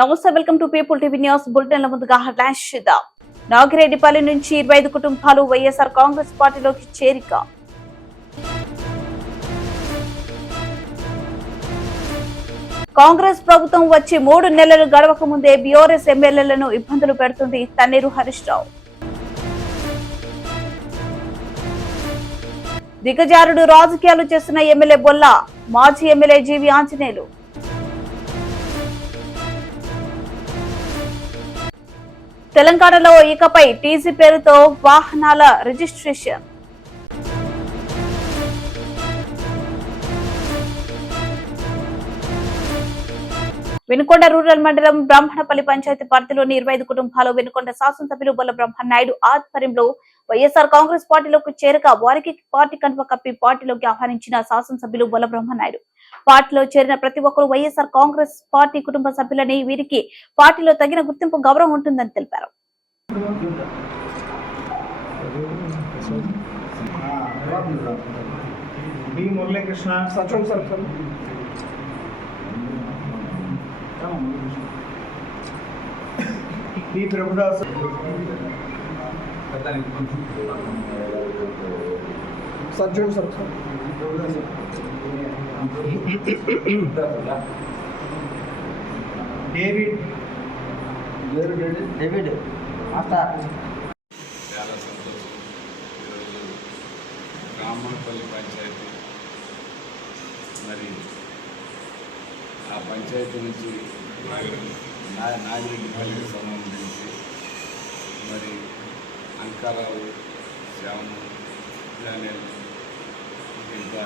నమస్తే, welcome to people TV news bulletin. ముందుగా headlines చూద్దాం. నాగిరెడ్డిపల్లి నుంచి 25 కుటుంబాలు వైఎస్ఆర్ కాంగ్రెస్ పార్టీలోకి చేరిక. కాంగ్రెస్ ప్రభుత్వం వచ్చి 3 నెలలు గడవక ముందే బీఆర్ఎస్ ఎమ్మెల్యేలను ఇబ్బందులు పెడుతుంది తన్నీరు హరీష్ రావు. దిగజారుడు రాజకీయాలు చేస్తున్న ఎమ్మెల్యే బొల్ల, మాజీ ఎమ్మెల్యే జీవి ఆంజనేయులు. తెలంగాణలో ఇకపై టీజీ పేరుతో వాహనాల రిజిస్ట్రేషన్. వెనుకొండ రూరల్ మండలం బ్రాహ్మణపల్లి పంచాయతీ పరిధిలోని 25 కుటుంబాలు వెనుకొండ శాసనసభ్యులు బొల్ల బ్రహ్మనాయుడు ఆధ్వర్యంలో వైఎస్ఆర్ కాంగ్రెస్ పార్టీలోకి చేరక వారికి పార్టీ కండువ కప్పి పార్టీలోకి ఆహ్వానించిన శాసనసభ్యులు బొల్ల బ్రహ్మనాయుడు. పార్టీలో చేరిన ప్రతి ఒక్కరూ వైఎస్ఆర్ కాంగ్రెస్ పార్టీ కుటుంబ సభ్యులని, వీరికి పార్టీలో తగిన గుర్తింపు, గౌరవం ఉంటుందని తెలిపారు. మురళీకృష్ణ సత్యం సత్యం ఈ ప్రభుదాస్ సత్యం సత్యం డేవిడ్ డేవిడ్ చాలా సంతోషం. ఈరోజు బ్రాహ్మణపల్లి పంచాయతీ, మరి ఆ పంచాయతీ నుంచి నాగిరెడ్డిపల్లికి సంబంధించి మరి అంకారావు, శ్యాము, డానియల్, ఇంకా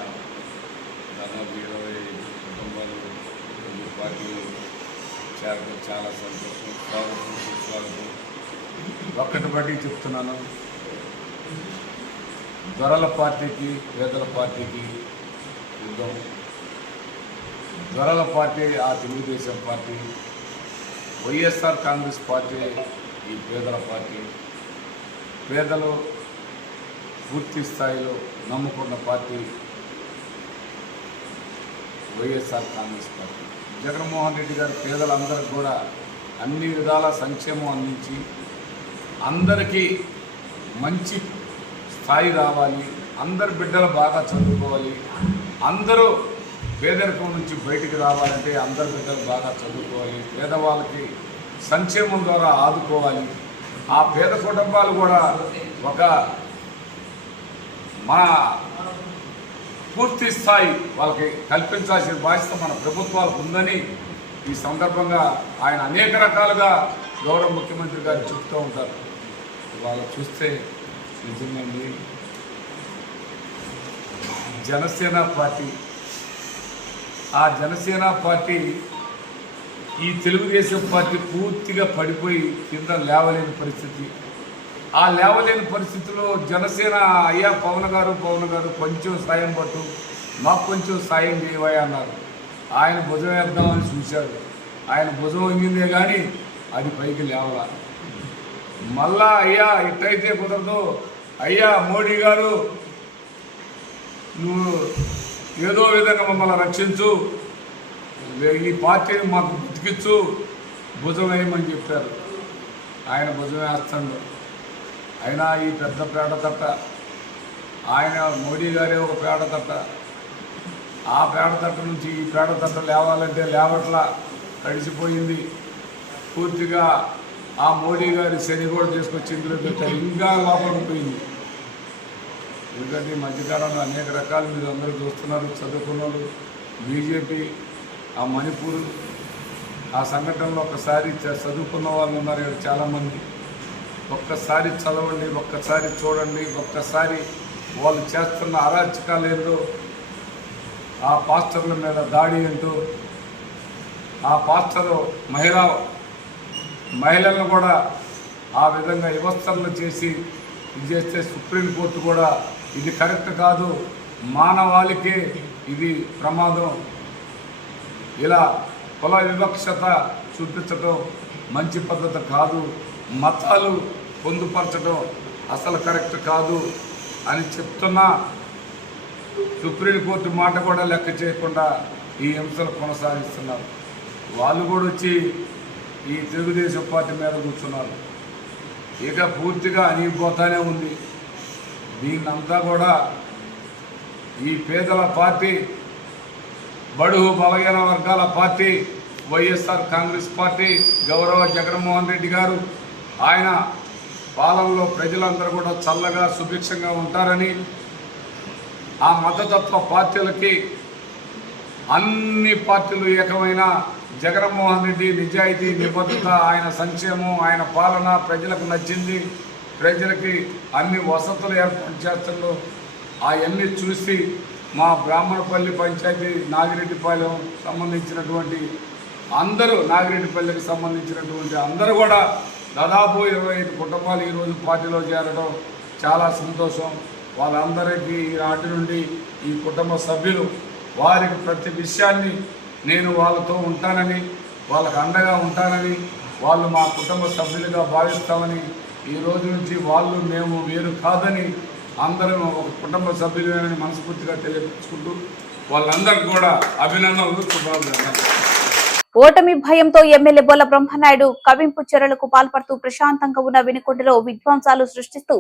దాదాపు 20 కుటుంబాలు పార్టీలో చేరడం చాలా సంతోషం. స్వాగతం, సుస్వాగతం. ఒక్కటి బట్టి చెప్తున్నాను, దొరల పార్టీకి పేదల పార్టీకి యుద్ధం. దొరల పార్టీ ఆ తెలుగుదేశం పార్టీ, వైఎస్ఆర్ కాంగ్రెస్ పార్టీ ఈ పేదల పార్టీ. పేదలు పూర్తి స్థాయిలో నమ్ముకున్న పార్టీ వైఎస్ఆర్ కాంగ్రెస్ పార్టీ. జగన్మోహన్ రెడ్డి గారు పేదలందరికీ కూడా అన్ని విధాల సంక్షేమం అందించి అందరికీ మంచి స్థాయి రావాలి, అందరి బిడ్డలు బాగా చదువుకోవాలి, అందరూ పేదరికం నుంచి బయటికి రావాలంటే అందరి బిడ్డలు బాగా చదువుకోవాలి, పేదవాళ్ళకి సంక్షేమం ద్వారా ఆదుకోవాలి. ఆ పేద కుటుంబాలు కూడా ఒక మన పూర్తి స్థాయి వాళ్ళకి కల్పించాల్సిన బాధ్యత మన ప్రభుత్వాలకు ఉందని ఈ సందర్భంగా ఆయన అనేక రకాలుగా గౌరవ ముఖ్యమంత్రి గారు చెప్తూ ఉంటారు. వాళ్ళు చూస్తే నిజంగా జనసేన పార్టీ, ఆ జనసేన పార్టీ ఈ తెలుగుదేశం పార్టీ పూర్తిగా పడిపోయి కింద లేవలేని పరిస్థితి. ఆ లేవలేని పరిస్థితిలో జనసేన అయ్యా పవన్ గారు కొంచెం సాయం పట్టు, మాకు కొంచెం సాయం చేయవా అన్నారు. ఆయన భుజం వేద్దామని చూశాడు, ఆయన భుజం వంగిందే కానీ అది పైకి లేవలా. మళ్ళా అయ్యా ఎట్టయితే కుదరదు, అయ్యా మోడీ గారు నువ్వు ఏదో విధంగా మమ్మల్ని రక్షించు, ఈ పార్టీని మాకు బతికించు, భుజం వేయమని చెప్పారు. ఆయన భుజం వేస్తాడు. అయినా ఈ పెద్ద పేడతట్ట, ఆయన మోడీ గారే ఒక పేడతట్ట, ఆ పేడతట్ట నుంచి ఈ పేడతట్ట లేవాలంటే లేవట్లా, తడిసిపోయింది పూర్తిగా. ఆ మోడీ గారి శని కూడా తీసుకొచ్చి ఇందులో పెట్టారు, ఇంకా లోపలికి పోయింది. ఎందుకంటే ఈ మధ్యకాలంలో అనేక రకాలు మీరు అందరూ చూస్తున్నారు. చదువుకున్నారు, బీజేపీ, ఆ మణిపూర్ ఆ సంఘటనలో ఒకసారి చదువుకున్న వాళ్ళు ఉన్నారు ఇక్కడ చాలామంది. ఒక్కసారి చదవండి, ఒక్కసారి చూడండి, ఒక్కసారి వాళ్ళు చేస్తున్న అరాచకాలు ఏంటో, ఆ పాస్టర్ల మీద దాడి ఏంటో, ఆ పాస్టరు మహిళలను కూడా ఆ విధంగా వివస్థలను చేసి ఇది చేస్తే సుప్రీంకోర్టు కూడా ఇది కరెక్ట్ కాదు, మానవాళికే ఇది ప్రమాదం, ఇలా కుల వివక్షత చూపించడం మంచి పద్ధతి కాదు, మతాలు పొందుపరచడం అసలు కరెక్ట్ కాదు అని చెప్తున్నా సుప్రీంకోర్టు మాట కూడా లెక్క చేయకుండా ఈ హింసలు కొనసాగిస్తున్నారు. వాళ్ళు కూడా వచ్చి ఈ తెలుగుదేశం పార్టీ మీద కూర్చున్నారు. ఇక పూర్తిగా అణిగిపోతానే ఉంది. దీన్నంతా కూడా ఈ పేదల పార్టీ, బడుగు బలహీన వర్గాల పార్టీ వైఎస్ఆర్ కాంగ్రెస్ పార్టీ, గౌరవ జగన్మోహన్ రెడ్డి గారు ఆయన పాలనలో ప్రజలందరూ కూడా చల్లగా సుభిక్షంగా ఉంటారని, ఆ మతతత్వ పార్టీలకి అన్ని పార్టీలు ఏకమైన జగన్మోహన్ రెడ్డి నిజాయితీ, నిబద్ధత, ఆయన సంక్షేమం, ఆయన పాలన ప్రజలకు నచ్చింది, ప్రజలకి అన్ని వసతులు ఏర్పాటు చేస్తున్నారు. అవన్నీ చూసి మా బ్రాహ్మణపల్లి పంచాయతీ నాగిరెడ్డిపాలెం సంబంధించినటువంటి అందరూ, నాగిరెడ్డిపల్లికి సంబంధించినటువంటి అందరూ కూడా దాదాపు 25 కుటుంబాలు ఈరోజు పార్టీలో చేరడం చాలా సంతోషం. వాళ్ళందరికీ నాటి నుండి ఈ కుటుంబ సభ్యులు వారికి ప్రతి విషయాన్ని నేను వాళ్ళతో ఉంటానని, వాళ్ళకు అండగా ఉంటానని, వాళ్ళు మా కుటుంబ సభ్యులుగా భావిస్తామని, ఈ రోజు నుంచి వాళ్ళు మేము వేరు కాదని అందరం ఒక కుటుంబ సభ్యులేనని మనస్ఫూర్తిగా తెలియపరుచుకుంటూ వాళ్ళందరికీ కూడా అభినందనలు, శుభాకాంక్షలు. ఓటమి భయంతో ఎమ్మెల్యే బొల్ల బ్రహ్మనాయుడు కవింపు చర్యలకు పాల్పడుతూ ప్రశాంతంగా ఉన్న వినుకొండలో విధ్వంసాలు సృష్టిస్తూ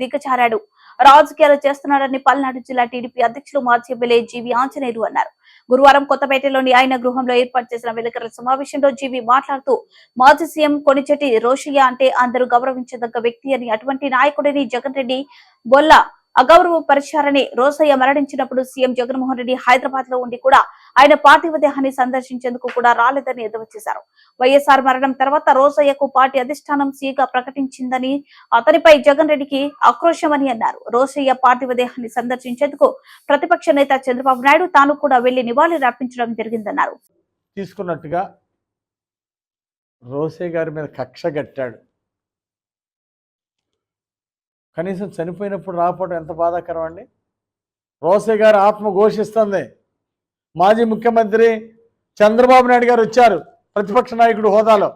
దిగజారాడు. రాజకీయాలు చేస్తున్నాడని పల్నాడు జిల్లా టీడీపీ అధ్యక్షులు మాజీ ఎమ్మెల్యే జీవి ఆంజనేయులు అన్నారు. గురువారం కొత్తపేటలోని ఆయన గృహంలో ఏర్పాటు చేసిన విలేకరుల సమావేశంలో జీవి మాట్లాడుతూ మాజీ సీఎం కొణిచెట్టి రోషయ్య అంటే అందరూ గౌరవించదగ్గ వ్యక్తి అని, అటువంటి నాయకుడిని జగన్ రెడ్డి బొల్ల అగౌరవపరిచారని, రోసయ్య మరణించినప్పుడు సీఎం జగన్మోహన్ రెడ్డి హైదరాబాద్ లో ఉండి కూడా ఆయన పార్థివ దేహాన్ని సందర్శించేందుకు కూడా రాలేదని ఎద్దేవా చేశారు. వైఎస్ఆర్ మరణం తర్వాత రోసయ్యకు పార్టీ అధిష్టానం సీగా ప్రకటించిందని, అతనిపై జగన్ రెడ్డికి ఆక్రోశమని అన్నారు. రోసయ్య పార్థివ దేహాన్ని సందర్శించేందుకు ప్రతిపక్ష నేత చంద్రబాబు నాయుడు తాను కూడా వెళ్లి నివాళులు అర్పించడం జరిగిందన్నారు. తీసుకున్నట్టుగా రోసయ్య గారి మీద కక్ష కట్టాడు. కనీసం చనిపోయినప్పుడు రాకపోవడం ఎంత బాధాకరం అండి. రోసయ్య గారు ఆత్మ ఘోషిస్తుంది. మాజీ ముఖ్యమంత్రి చంద్రబాబు నాయుడు గారు వచ్చారు ప్రతిపక్ష నాయకుడు హోదాలో.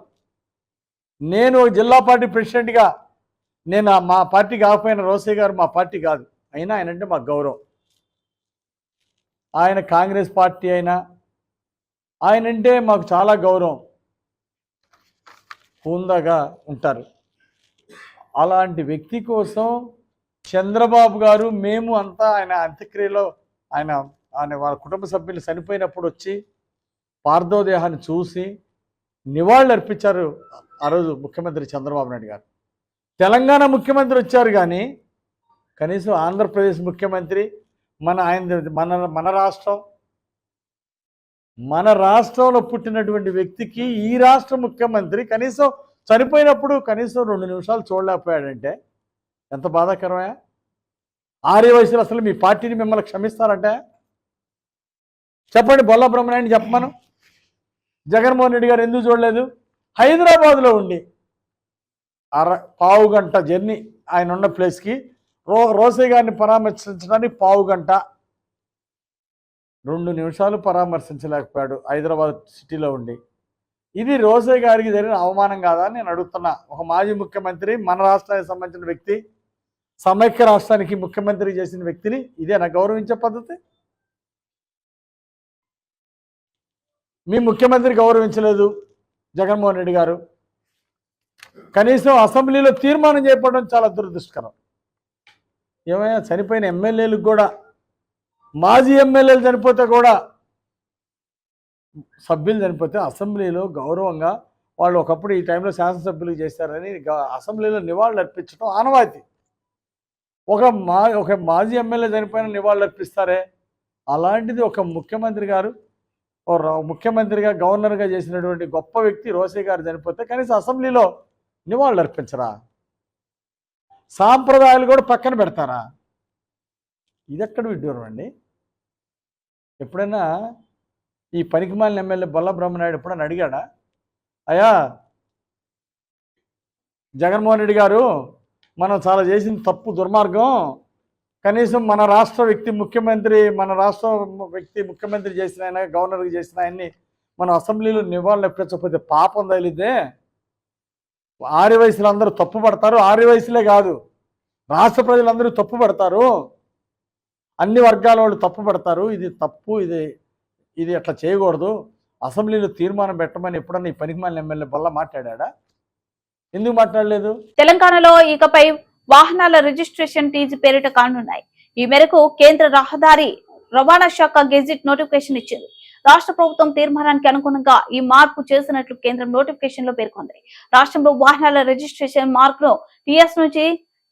నేను జిల్లా పార్టీ ప్రెసిడెంట్గా నేను మా పార్టీ కాకపోయిన రోసయ్య గారు మా పార్టీ కాదు, అయినా ఆయన అంటే మాకు గౌరవం. ఆయన కాంగ్రెస్ పార్టీ అయినా ఆయనంటే మాకు చాలా గౌరవం, హుందాగా ఉంటారు. అలాంటి వ్యక్తి కోసం చంద్రబాబు గారు మేము అంతా ఆయన అంత్యక్రియలో ఆయన వాళ్ళ కుటుంబ సభ్యులు చనిపోయినప్పుడు వచ్చి పార్థోదేహాన్ని చూసి నివాళులు అర్పించారు ఆ రోజు ముఖ్యమంత్రి చంద్రబాబు నాయుడు గారు. తెలంగాణ ముఖ్యమంత్రి వచ్చారు కానీ కనీసం ఆంధ్రప్రదేశ్ ముఖ్యమంత్రి మన రాష్ట్రంలో పుట్టినటువంటి వ్యక్తికి ఈ రాష్ట్ర ముఖ్యమంత్రి కనీసం చనిపోయినప్పుడు కనీసం 2 నిమిషాలు చూడలేకపోయాడంటే ఎంత బాధాకరమే. ఆర్య వయసులో అసలు మీ పార్టీని మిమ్మల్ని క్షమిస్తారంటే చెప్పండి. బొల్ల బ్రహ్మనాయుడిని చెప్పమను. జగన్మోహన్ రెడ్డి గారు ఎందుకు చూడలేదు? హైదరాబాద్లో ఉండి పావు గంట జర్నీ ఆయన ఉన్న ప్లేస్కి రోసయ్య గారిని పరామర్శించడానికి పావు గంట, 2 నిమిషాలు పరామర్శించలేకపోయాడు హైదరాబాద్ సిటీలో ఉండి. ఇది రోసయ్య గారికి జరిగిన అవమానం కాదా అని నేను అడుగుతున్నా. ఒక మాజీ ముఖ్యమంత్రి, మన రాష్ట్రానికి సంబంధించిన వ్యక్తి, సమైక్య రాష్ట్రానికి ముఖ్యమంత్రి చేసిన వ్యక్తిని ఇదేనా గౌరవించే పద్ధతి? మీ ముఖ్యమంత్రి గౌరవించలేదు జగన్మోహన్ రెడ్డి గారు. కనీసం అసెంబ్లీలో తీర్మానం చేయడం చాలా దురదృష్టకరం. ఏమైనా చనిపోయిన ఎమ్మెల్యేలకు కూడా, మాజీ ఎమ్మెల్యేలు చనిపోతే కూడా, సభ్యులు చనిపోతే అసెంబ్లీలో గౌరవంగా వాళ్ళు ఒకప్పుడు ఈ టైంలో శాసనసభ్యులు చేశారని అసెంబ్లీలో నివాళులు అర్పించడం ఆనవాయితీ. ఒక మాజీ ఎమ్మెల్యే చనిపోయిన నివాళులు అర్పిస్తారే, అలాంటిది ఒక ముఖ్యమంత్రి గారు, ముఖ్యమంత్రిగా గవర్నర్గా చేసినటువంటి గొప్ప వ్యక్తి రోసయ్య గారు చనిపోతే కనీసం అసెంబ్లీలో నివాళులు అర్పించరా? సాంప్రదాయాలు కూడా పక్కన పెడతారా? ఇదెక్కడ విడ్డూరం అండి. ఎప్పుడైనా ఈ పనికిమాలిన ఎమ్మెల్యే బొల్ల బ్రహ్మనాయుడు ఎప్పుడైనా అడిగాడా, అయ్యా జగన్మోహన్ రెడ్డి గారు మనం చాలా చేసిన తప్పు, దుర్మార్గం, కనీసం మన రాష్ట్ర వ్యక్తి ముఖ్యమంత్రి చేసిన ఆయన, గవర్నర్కి చేసిన ఆయన్ని మనం అసెంబ్లీలో నివాళులు అర్పించకపోతే పాపం తగిలిద్దే, ఆర్య వయసులు అందరూ తప్పు పడతారు, ఆర్య వయసులే కాదు రాష్ట్ర ప్రజలందరూ తప్పు పడతారు, అన్ని వర్గాల వాళ్ళు తప్పు పడతారు, ఇది తప్పు, ఇది అట్లా చేయకూడదు, అసెంబ్లీలో తీర్మానం పెట్టమని ఎప్పుడన్నా ఈ పనికిమాలిన ఎమ్మెల్యే బల్ల మాట్లాడా? ఎందుకు మాట్లాడలేదు? తెలంగాణలో ఇకపై వాహనాల రిజిస్ట్రేషన్ టీజీ పేరిట కానున్నాయి. ఈ మేరకు కేంద్ర రహదారి రవాణా శాఖ గెజిట్ నోటిఫికేషన్ ఇచ్చింది. రాష్ట్ర ప్రభుత్వం తీర్మానానికి అనుగుణంగా ఈ మార్పు చేసినట్లు కేంద్రం నోటిఫికేషన్ లో పేర్కొంది. రాష్ట్రంలో వాహనాల రిజిస్ట్రేషన్ మార్క్ ను టీఎస్ నుంచి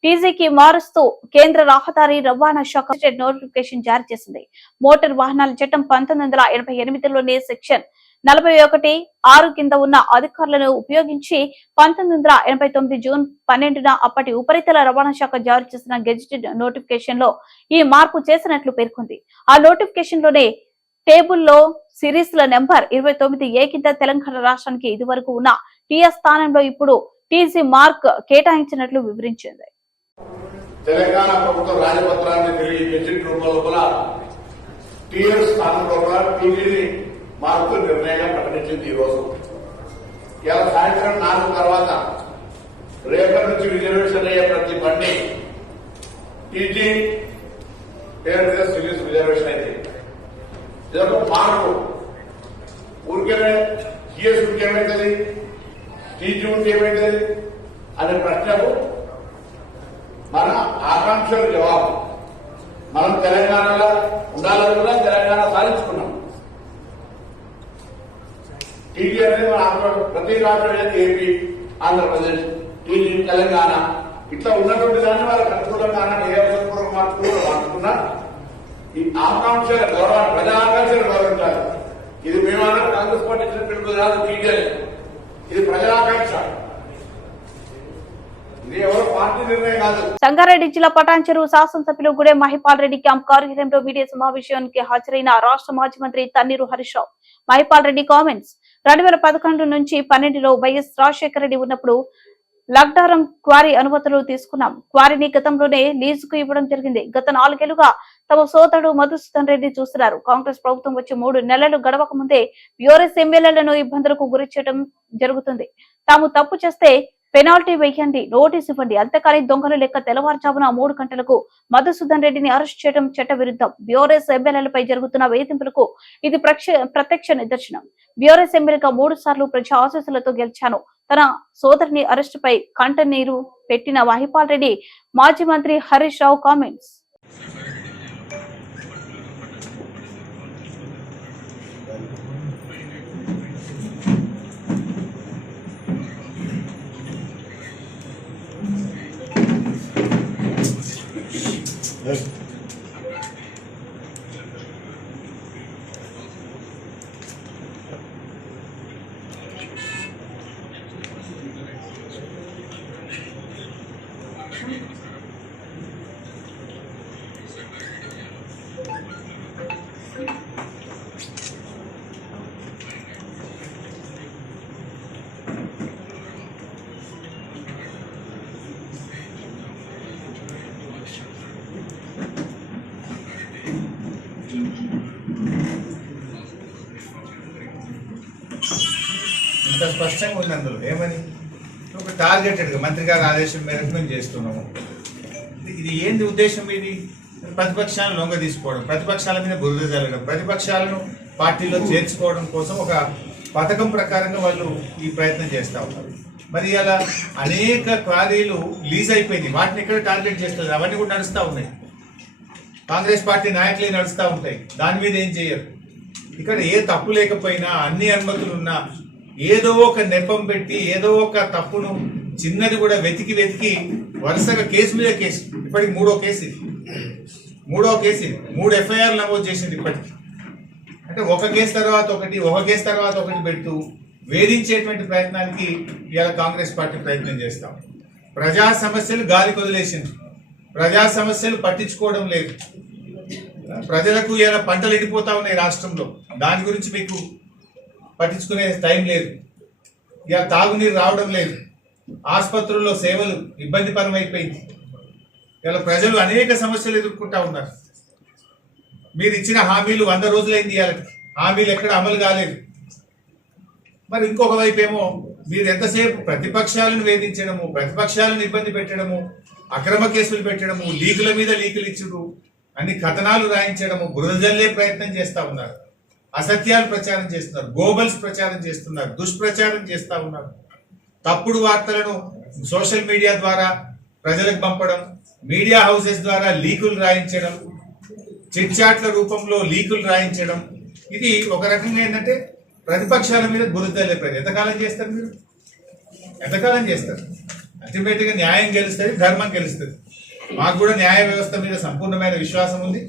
టీజీకి మారుస్తూ కేంద్ర రహదారి రవాణా శాఖ నోటిఫికేషన్ జారీ చేసింది. మోటార్ వాహనాల చట్టం 1988లోనే సెక్షన్ 41(6) కింద ఉన్న అధికారులను ఉపయోగించి 1989 జూన్ 12న అప్పటి ఉపరితల రవాణా శాఖ జారీ చేసిన గెజిటెడ్ నోటిఫికేషన్ లో ఈ మార్పు చేసినట్లు పేర్కొంది. ఆ నోటిఫికేషన్ లోనే టేబుల్లో సిరీస్ల నెంబర్ 29A కింద తెలంగాణ రాష్ట్రానికి ఇదివరకు ఉన్న టీఎస్ స్థానంలో ఇప్పుడు టీజీ మార్క్ కేటాయించినట్లు వివరించింది. తెలంగాణ ప్రభుత్వ రాజపత్రాన్ని తెలియ గెజిట్ రూపంలోపల టీఎస్ స్థానం లోపల టీజీని మార్పు నిర్ణయంగా ప్రకటించింది. ఈ రోజు ఇలా సాయంత్రం 4 తర్వాత రేపటి నుంచి రిజర్వేషన్ అయ్యే ప్రతి బండి టీజీ పేరు మీద సిరీస్ రిజర్వేషన్ అయితే ఇదొక మార్పు. ఊరికే టీఎస్ ఉంటే ఏమైతుంది, టీజీ ఉంటే ఏమైతుంది అనే ప్రశ్నకు మన ఆకాంక్షలు జవాబు. మనం తెలంగాణలో ఉండాలనుకున్నా తెలంగాణ సాధించుకున్నాం. టీజీ అనేది మన ప్రతి రాష్ట్రం ఏపీ, ఆంధ్రప్రదేశ్, టీజీ, తెలంగాణ ఇట్లా ఉన్నటువంటి దాన్ని వాళ్ళకి అనుకూలంగా నియోజకవర్గ మార్పులు మార్చుకున్నా ఈ ఆకాంక్షల గౌరవాన్ని, ప్రజా ఆకాంక్షలు గౌరవించాలి. ఇది మేమన్నా కాంగ్రెస్ పార్టీ ఇచ్చిన పిలుపు కాదు, టీజీ ఇది ప్రజాకాంక్ష. సంగారెడ్డి జిల్లా పటాన్చెరు శాసనసభ్యులు గుడే మహిపాల్ రెడ్డి క్యాంప్ కార్యాలయంలో మీడియా సమావేశానికి హాజరైన రాష్ట్ర మాజీ మంత్రి తన్నీరు హరీష్ రావు. మహిపాల్ రెడ్డి కామెంట్స్: 2011 నుంచి 12లో వైఎస్ రాజశేఖర రెడ్డి ఉన్నప్పుడు లగ్డారం క్వారీ అనుమతులు తీసుకున్నాం. క్వారీని గతంలోనే లీజుకు ఇవ్వడం జరిగింది. గత 4 ఏళ్లుగా తమ సోదరుడు మధుసూదన్ రెడ్డి చూస్తున్నారు. కాంగ్రెస్ ప్రభుత్వం వచ్చి 3 నెలలు గడవక ముందే బీఆర్ఎస్ ఎమ్మెల్యేలను ఇబ్బందులకు గురి చేయడం జరుగుతుంది. తాము తప్పు చేస్తే పెనాల్టీ వేయండి, నోటీస్ ఇవ్వండి. అంతేకాని దొంగలు లెక్క తెల్లవారుజామున 3 గంటలకు మధుసూదన్ రెడ్డిని అరెస్ట్ చేయడం చట్ట విరుద్ధం. బీఆర్ఎస్ ఎమ్మెల్యేలపై జరుగుతున్న వేధింపులకు ఇది ప్రత్యక్ష నిదర్శనం. బీఆర్ఎస్ ఎమ్మెల్యేగా 3 సార్లు ప్రజా ఆశీస్సులతో గెలిచాను. తన సోదరుని అరెస్టుపై కంటనీరు పెట్టిన మహిపాల్ రెడ్డి మాజీ మంత్రి హరీష్ రావు కామెంట్స్. ఇంత స్పష్టంగా ఉంది అందులో ఏమని, ఒక టార్గెటెడ్గా మంత్రి గారి ఆదేశం మేరకు మేము చేస్తున్నాము. ఇది ఏంది ఉద్దేశం? ఇది ప్రతిపక్షాలను లొంగ తీసుకోవడం, ప్రతిపక్షాల మీద బురద జరగడం, ప్రతిపక్షాలను పార్టీలో చేర్చుకోవడం కోసం ఒక పథకం ప్రకారంగా వాళ్ళు ఈ ప్రయత్నం చేస్తూ ఉన్నారు. మరి అలా అనేక క్వారీలు లీజ్ అయిపోయింది. వాటిని ఎక్కడ టార్గెట్ చేస్తారు? అవన్నీ కూడా నడుస్తూ ఉన్నాయి. కాంగ్రెస్ పార్టీ నాయకులే నడుస్తూ ఉంటాయి. దాని మీద ఏం చేయరు. ఇక్కడ ఏ తప్పు లేకపోయినా, అన్ని అనుమతులు ఉన్నా, ఏదో ఒక నెపం పెట్టి ఏదో ఒక తప్పును చిన్నది కూడా వెతికి వరుసగా కేసు మీద కేసు. ఇప్పటికి 3వ కేసు ఇది. 3 ఎఫ్ఐఆర్లు నమోదు చేసింది ఇప్పటికి. అంటే ఒక కేసు తర్వాత ఒకటి పెడుతూ వేధించేటువంటి ప్రయత్నానికి ఇవాళ కాంగ్రెస్ పార్టీ ప్రయత్నం చేస్తాం. ప్రజా సమస్యలు గాలికి వదిలేసింది. ప్రజా సమస్యలు పట్టించుకోవడం లేదు. ప్రజలకు ఇలా పంటలు ఎండిపోతా ఉన్నాయి రాష్ట్రంలో. దాని గురించి మీకు పట్టించుకునే టైం లేదు. ఇలా తాగునీరు రావడం లేదు. ఆసుపత్రుల్లో సేవలు ఇబ్బందికరం అయిపోయింది. ఇలా ప్రజలు అనేక సమస్యలు ఎదుర్కొంటా ఉన్నారు. మీరు ఇచ్చిన హామీలు 100 రోజులైంది. ఇవాళ హామీలు ఎక్కడ అమలు కాలేదు. మరి ఇంకొక వైపు ఏమో మీరు ఎంతసేపు ప్రతిపక్షాలను వేధించడము, ప్రతిపక్షాలను ఇబ్బంది పెట్టడము, అక్రమ కేసులు పెట్టడము, లీకుల మీద లీకులు ఇచ్చుడు, అన్ని కథనాలు రాయించడము, బురద జల్లే ప్రయత్నం చేస్తూ ఉన్నారు. అసత్యాలు ప్రచారం చేస్తున్నారు, గోబల్స్ ప్రచారం చేస్తున్నారు, దుష్ప్రచారం చేస్తా ఉన్నారు. తప్పుడు వార్తలను సోషల్ మీడియా ద్వారా ప్రజలకు పంపడం, మీడియా హౌసెస్ ద్వారా లీకులు రాయించడం, చిట్చాట్ల రూపంలో లీకులు రాయించడం, ఇది ఒక రకంగా ఏంటంటే ప్రతిపక్షాల మీద బురదలే ప్రజలు. ఎంతకాలం చేస్తారు మీరు? ఎంతకాలం చేస్తారు? అల్టిమేట్ గా న్యాయం గెలుస్తుంది, ధర్మం గెలుస్తుంది. మాకు కూడా న్యాయ వ్యవస్థ మీద సంపూర్ణమైన విశ్వాసం ఉంది.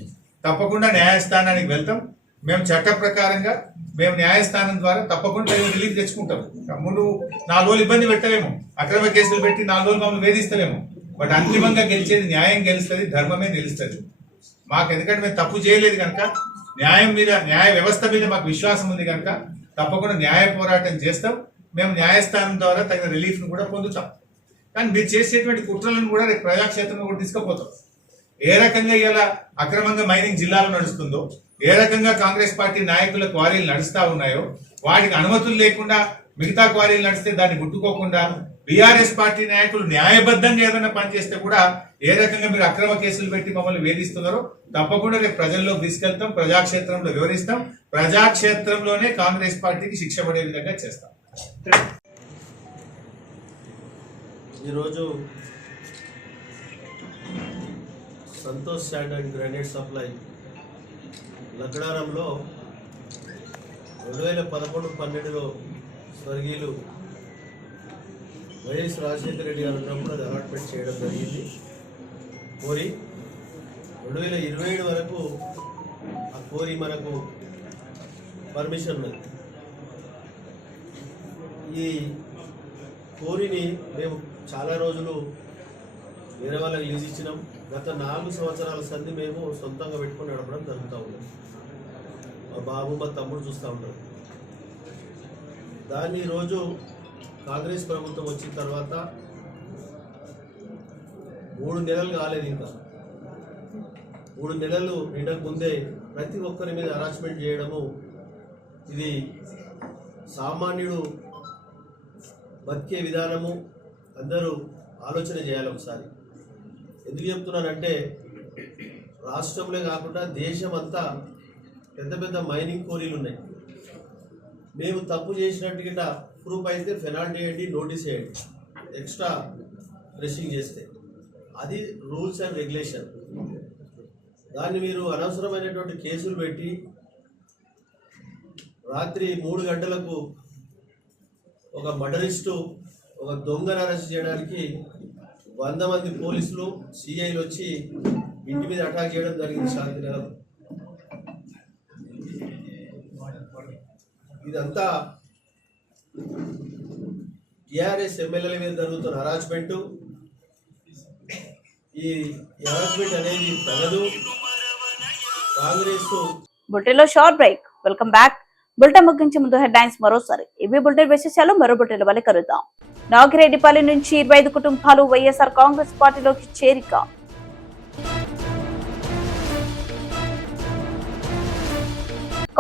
తప్పకుండా న్యాయస్థానానికి వెళ్తాం. మేము చట్ట ప్రకారంగా మేము న్యాయస్థానం ద్వారా తప్పకుండా రిలీఫ్ తెచ్చుకుంటాం. ముందు 4 రోజులు ఇబ్బంది పెట్టలేము, అక్రమ కేసులు పెట్టి 4 రోజులు మమ్మల్ని వేధిస్తలేము. బట్ అంతిమంగా గెలిచేది న్యాయం గెలుస్తుంది, ధర్మమే నిలుస్తుంది. మాకు ఎందుకంటే మేము తప్పు చేయలేదు కనుక, న్యాయం మీద, న్యాయ వ్యవస్థ మీద మాకు విశ్వాసం ఉంది కనుక తప్పకుండా న్యాయ పోరాటం చేస్తాం. మేము న్యాయస్థానం ద్వారా తగిన రిలీఫ్ ను కూడా పొందుతాం. కానీ మీరు చేసేటువంటి కుట్రలను కూడా రేపు ప్రజాక్షేత్రంలో కూడా తీసుకుపోతాం. ఏ రకంగా ఇలా అక్రమంగా మైనింగ్ జిల్లాలో నడుస్తుందో, ఏ రకంగా కాంగ్రెస్ పార్టీ నాయకుల క్వారీలు నడుస్తా ఉన్నాయో, వాటికి అనుమతులు లేకుండా మిగతా క్వారీలు నడిస్తే దాన్ని ముట్టుకోకుండా బీఆర్ఎస్ పార్టీ నాయకులు న్యాయబద్ధంగా ఏదైనా పనిచేస్తే కూడా ఏ రకంగా మీరు అక్రమ కేసులు పెట్టి మమ్మల్ని వేధిస్తున్నారో తప్పకుండా రేపు ప్రజల్లోకి తీసుకెళ్తాం, ప్రజాక్షేత్రంలో వివరిస్తాం. ప్రజాక్షేత్రంలోనే కాంగ్రెస్ పార్టీకి శిక్ష పడే విధంగా చేస్తాం. ఈరోజు Santosh sand and granite supply లగ్డారంలో 2011-12లో స్వర్గీయులు వైఎస్ రాజశేఖర రెడ్డి గారు ఉన్నప్పుడు అది అలాట్మెంట్ చేయడం జరిగింది. కోరి 2027 వరకు ఆ కోరి మనకు పర్మిషన్ ఉన్నది. ఈ కోరిని మేము చాలా రోజులు వేరే వాళ్ళకి లీజ్ ఇచ్చినాం. గత 4 సంవత్సరాల సంధి మేము సొంతంగా పెట్టుకుని నడపడం జరుగుతూ ఉన్నాం. మా బాబు మా తమ్ముడు చూస్తూ ఉంటారు. దాన్ని ఈరోజు కాంగ్రెస్ ప్రభుత్వం వచ్చిన తర్వాత 3 నెలలు కాలేదు, ఇంకా 3 నెలలు నిండక ముందే ప్రతి ఒక్కరి మీద హరాస్మెంట్ చేయడము, ఇది సామాన్యుడు బతికే విధానము అందరూ ఆలోచన చేయాలి ఒకసారి. ఎందుకు చెప్తున్నానంటే రాష్ట్రంలో కాకుండా దేశం అంతా పెద్ద పెద్ద మైనింగ్ కోరీలు ఉన్నాయి. మేము తప్పు చేసినట్టుగా ప్రూఫ్ అయితే పెనాల్టీ వేయండి, నోటీస్ వేయండి, ఎక్స్ట్రా ప్రెషింగ్ చేస్తే. అది రూల్స్ అండ్ రెగ్యులేషన్. దాన్ని మీరు అనవసరమైనటువంటి కేసులు పెట్టి రాత్రి 3 గంటలకు ఒక మర్డరిస్టు, ఒక దొంగను అరెస్ట్ చేయడానికి 100 మంది పోలీసులు, సిఐలు వచ్చి ఇంటి మీద అటాక్ చేయడం జరిగింది శాంతినగర్. ఇదంతా టీఆర్ఎస్ ఎమ్మెల్యేల మీద జరుగుతున్న హరాస్మెంటు. ఈ హరాస్మెంట్ అనేది తగదు. కాంగ్రెస్ బులెటిన్లో short break. Welcome back. Bulletin ముగించే ముందు హెడ్లైన్స్ మరోసారి. ఇవి బులెటిన్ విశేషాలు. మరో బులెటిన్ వల్ల కలుద్దాం. నాగిరెడ్డిపల్లి నుంచి 25 కుటుంబాలు వైఎస్ఆర్ కాంగ్రెస్ పార్టీలోకి చేరిక.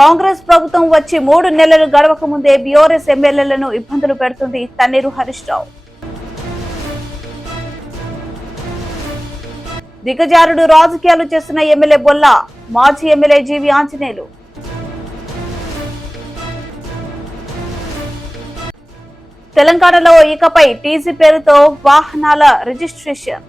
కాంగ్రెస్ ప్రభుత్వం వచ్చి 3 నెలలు గడవక ముందే బీఆర్ఎస్ ఎమ్మెల్యేలను ఇబ్బందులు పెడుతుంది తన్నీరు హరీష్ రావు. దిగజారుడు రాజకీయాలు చేస్తున్న ఎమ్మెల్యే బొల్ల, మాజీ ఎమ్మెల్యే జీవి ఆంజనేయులు. తెలంగాణలో ఇకపై టీజీ పేరుతో వాహనాల రిజిస్ట్రేషన్.